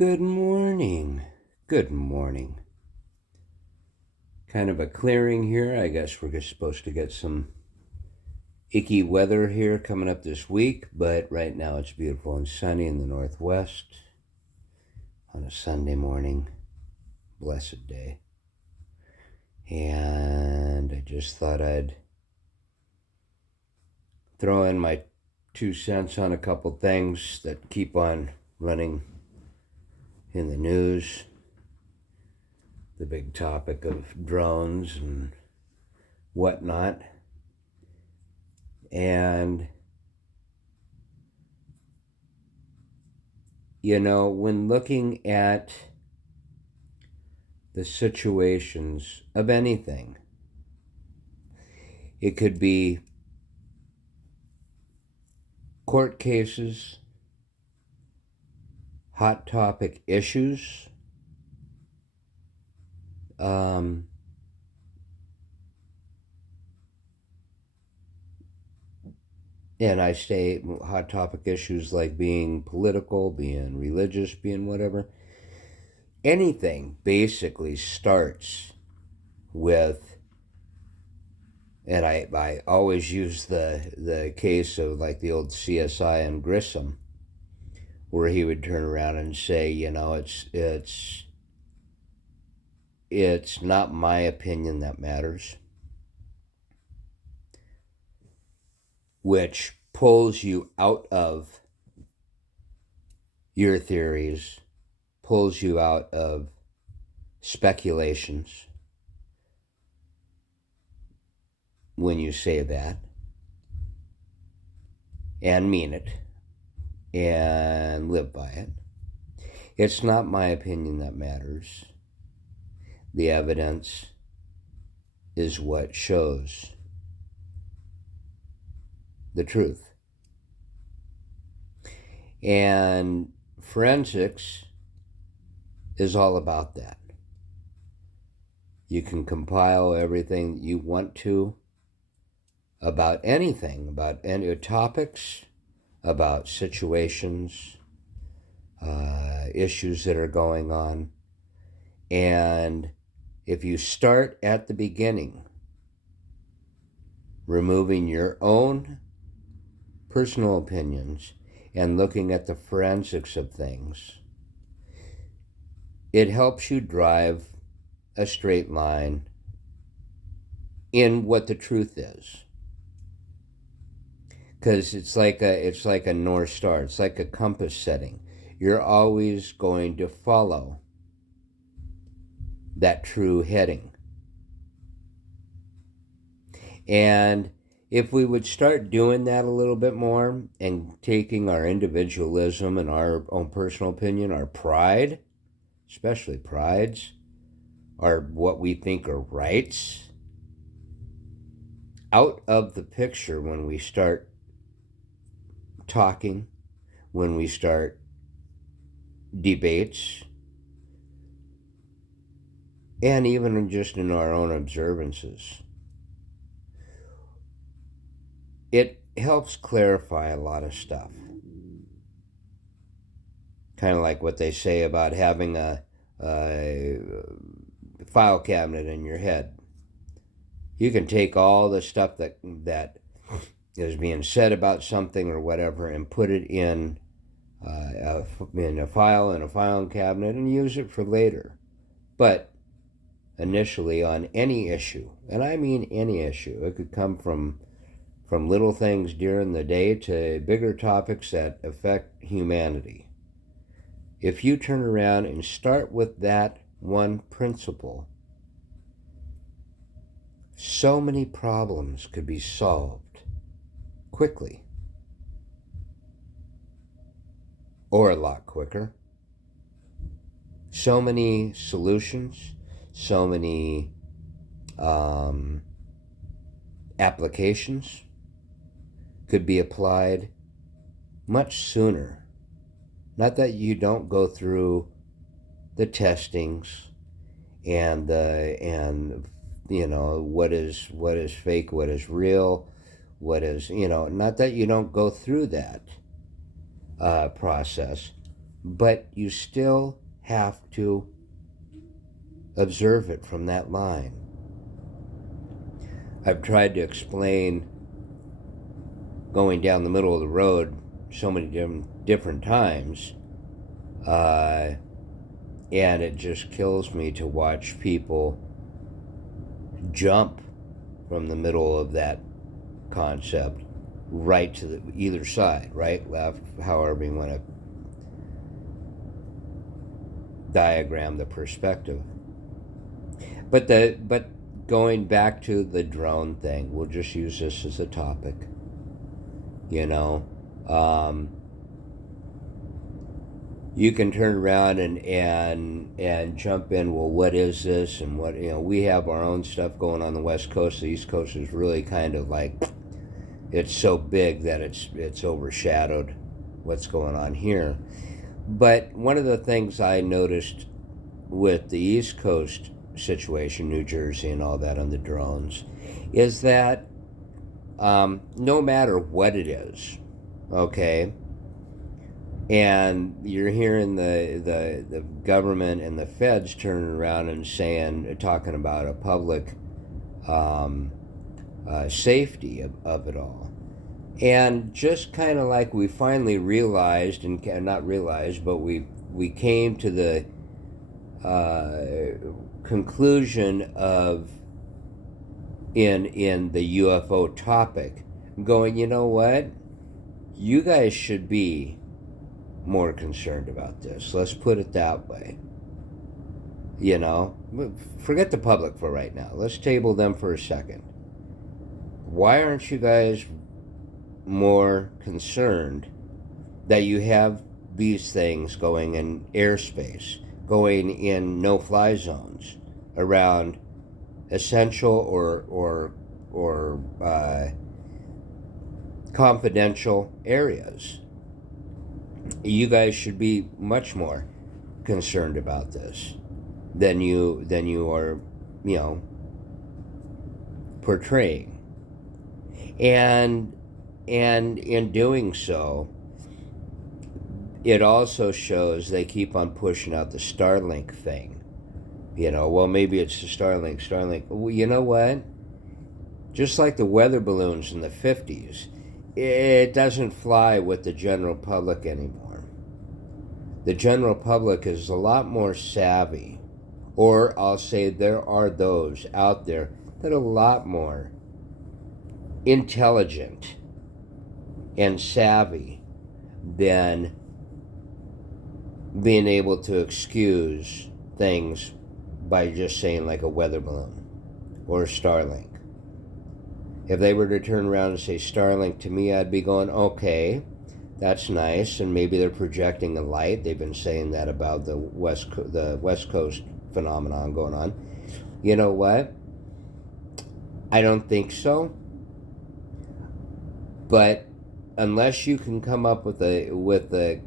Good morning. Good morning. Kind of a clearing here. I guess we're just supposed to get some icky weather here coming up this week, but right now it's beautiful and sunny in the northwest on a Sunday morning. Blessed day. And I just thought I'd throw in my 2 cents on a couple things that keep on running in the news. The big topic of drones and whatnot. And, when looking at the situations of anything, it could be court cases, hot topic issues, and I say hot topic issues like being political, being religious, being whatever. Anything basically starts with, and I always use the case of like the old CSI and Grissom, where he would turn around and say, it's not my opinion that matters, which pulls you out of your theories, pulls you out of speculations when you say that and mean it and live by it. It's not my opinion that matters. The evidence is what shows the truth. And forensics is all about that. You can compile everything you want to about anything, about any topics, about situations, issues that are going on. And if you start at the beginning, removing your own personal opinions and looking at the forensics of things, it helps you drive a straight line in what the truth is. Because it's like a North Star. It's like a compass setting. You're always going to follow that true heading. And if we would start doing that a little bit more and taking our individualism and our own personal opinion, our pride, especially prides, are what we think are rights, out of the picture when we start talking, when we start debates, and even just in our own observances. It helps clarify a lot of stuff. Kind of like what they say about having a file cabinet in your head. You can take all the stuff that is being said about something or whatever and put it in a filing cabinet and use it for later. But initially on any issue, and I mean any issue, it could come from little things during the day to bigger topics that affect humanity. If you turn around and start with that one principle, so many problems could be solved quickly, or a lot quicker. So many solutions, so many applications could be applied much sooner. Not that you don't go through the testings and what is fake, what is real, not that you don't go through that process, but you still have to observe it from that line. I've tried to explain going down the middle of the road so many different times, and it just kills me to watch people jump from the middle of that concept right to the either side, right, left, however you want to diagram the perspective. But going back to the drone thing, we'll just use this as a topic. You know, you can turn around and jump in. Well, what is this? And what, we have our own stuff going on the West Coast. The East Coast is really kind of like, it's so big that it's overshadowed what's going on here. But one of the things I noticed with the East Coast situation, New Jersey and all that on the drones, is that no matter what it is, okay, and you're hearing the government and the feds turning around and talking about a public safety of it all. And just kind of like we finally realized, and not realized, but we came to the conclusion of in the UFO topic, going, you know what? You guys should be more concerned about this. Let's put it that way. Forget the public for right now. Let's table them for a second. Why aren't you guys more concerned that you have these things going in airspace, going in no-fly zones around essential or confidential areas? You guys should be much more concerned about this than you are, portraying. And in doing so, it also shows they keep on pushing out the Starlink thing. Well, maybe it's the Starlink. Well, you know what? Just like the weather balloons in the 50s, it doesn't fly with the general public anymore. The general public is a lot more savvy, or I'll say there are those out there that are a lot more intelligent and savvy than being able to excuse things by just saying like a weather balloon or Starlink. If they were to turn around and say Starlink to me, I'd be going, okay, that's nice, and maybe they're projecting a light. They've been saying that about the West Coast phenomenon going on. You know what? I don't think so. But unless you can come up with the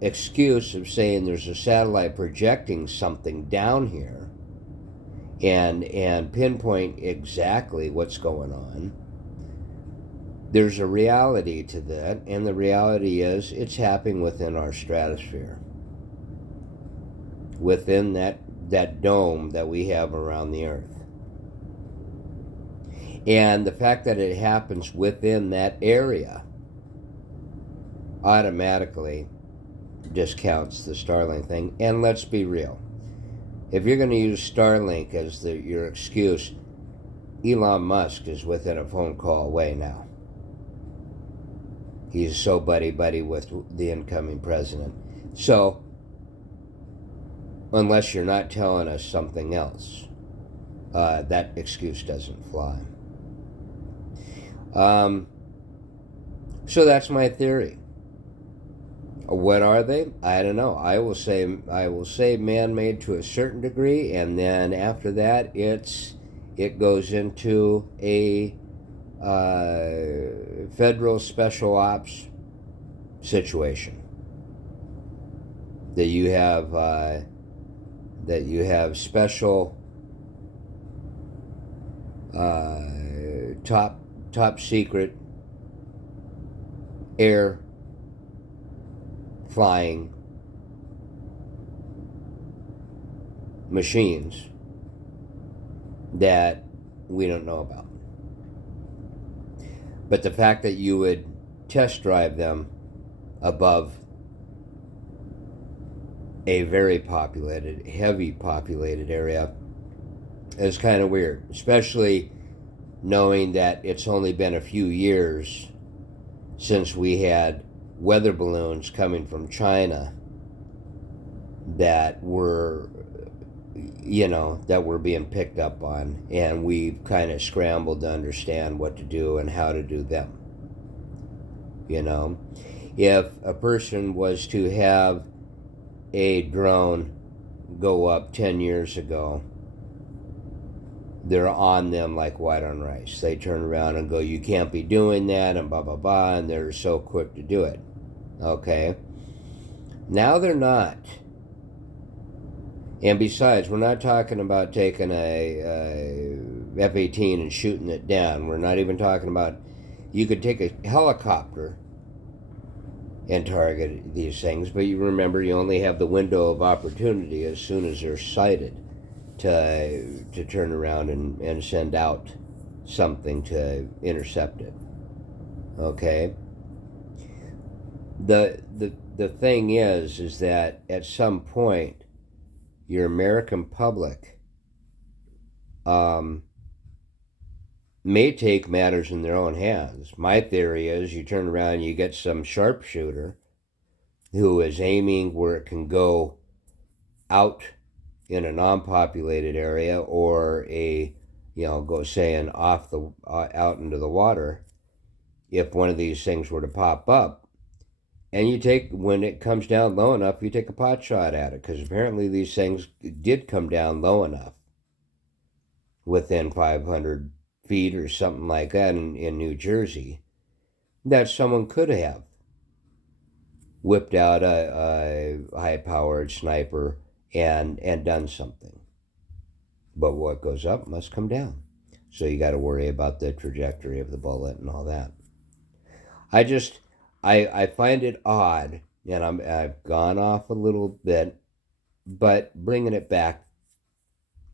excuse of saying there's a satellite projecting something down here and pinpoint exactly what's going on, there's a reality to that, and the reality is it's happening within our stratosphere, within that dome that we have around the Earth. And the fact that it happens within that area automatically discounts the Starlink thing. And let's be real. If you're going to use Starlink as your excuse, Elon Musk is within a phone call away now. He's so buddy-buddy with the incoming president. So, unless you're not telling us something else, that excuse doesn't fly. So that's my theory. What are they? I don't know. I will say man-made to a certain degree, and then after that, it goes into a federal special ops situation. That you have special top secret air flying machines that we don't know about. But the fact that you would test drive them above a very populated, heavy populated area is kind of weird, especially knowing that it's only been a few years since we had weather balloons coming from China that were, that were being picked up on, and we kind of scrambled to understand what to do and how to do them. If a person was to have a drone go up 10 years ago, they're on them like white on rice. They turn around and go, you can't be doing that, and blah, blah, blah, and they're so quick to do it. Okay? Now they're not. And besides, we're not talking about taking a F-18 and shooting it down. We're not even talking about, you could take a helicopter and target these things, but you remember you only have the window of opportunity as soon as they're sighted to turn around and send out something to intercept it. Okay? The thing is that at some point your American public may take matters in their own hands. My theory is you turn around and you get some sharpshooter who is aiming where it can go out in a non-populated area, or go saying off the out into the water. If one of these things were to pop up, and when it comes down low enough, you take a pot shot at it, because apparently these things did come down low enough, within 500 feet or something like that in New Jersey, that someone could have whipped out a high-powered sniper and done something. But what goes up must come down. So you got to worry about the trajectory of the bullet and all that. I find it odd, and I've gone off a little bit, but bringing it back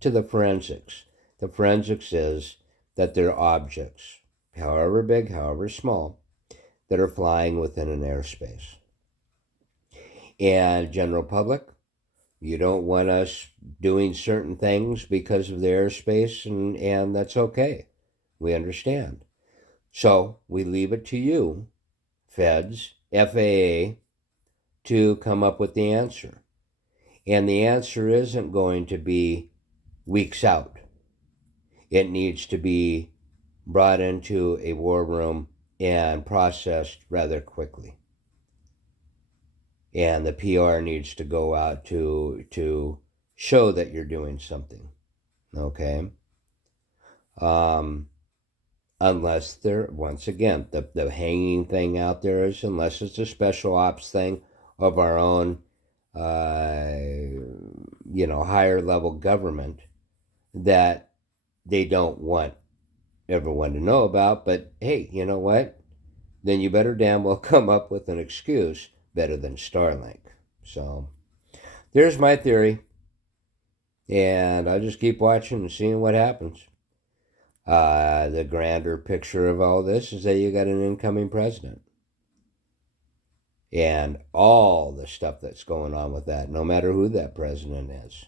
to the forensics. The forensics is that they're objects, however big, however small, that are flying within an airspace. And general public, you don't want us doing certain things because of the airspace, and that's okay. We understand. So we leave it to you, feds, FAA, to come up with the answer. And the answer isn't going to be weeks out. It needs to be brought into a war room and processed rather quickly. And the PR needs to go out to show that you're doing something. Okay? Unless they're, once again, the hanging thing out there is, unless it's a special ops thing of our own, higher level government that they don't want everyone to know about. But hey, you know what? Then you better damn well come up with an excuse better than Starlink. So there's my theory, and I'll just keep watching and seeing what happens. The grander picture of all this is that you got an incoming president, and all the stuff that's going on with that, no matter who that president is,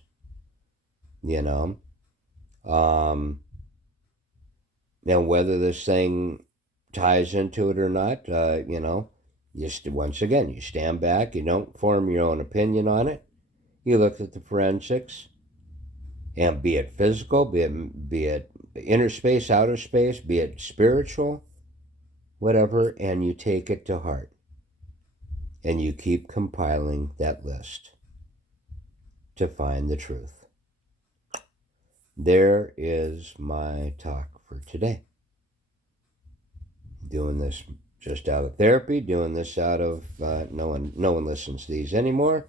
and whether this thing ties into it or not, once again, you stand back, you don't form your own opinion on it, you look at the forensics, and be it physical, be it inner space, outer space, be it spiritual, whatever, and you take it to heart. And you keep compiling that list to find the truth. There is my talk for today. Doing this just out of therapy, doing this out of no one listens to these anymore,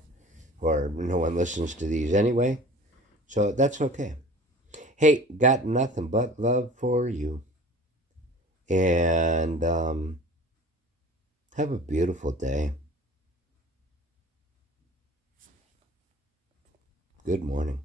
or no one listens to these anyway. So that's okay. Hey, got nothing but love for you. And have a beautiful day. Good morning.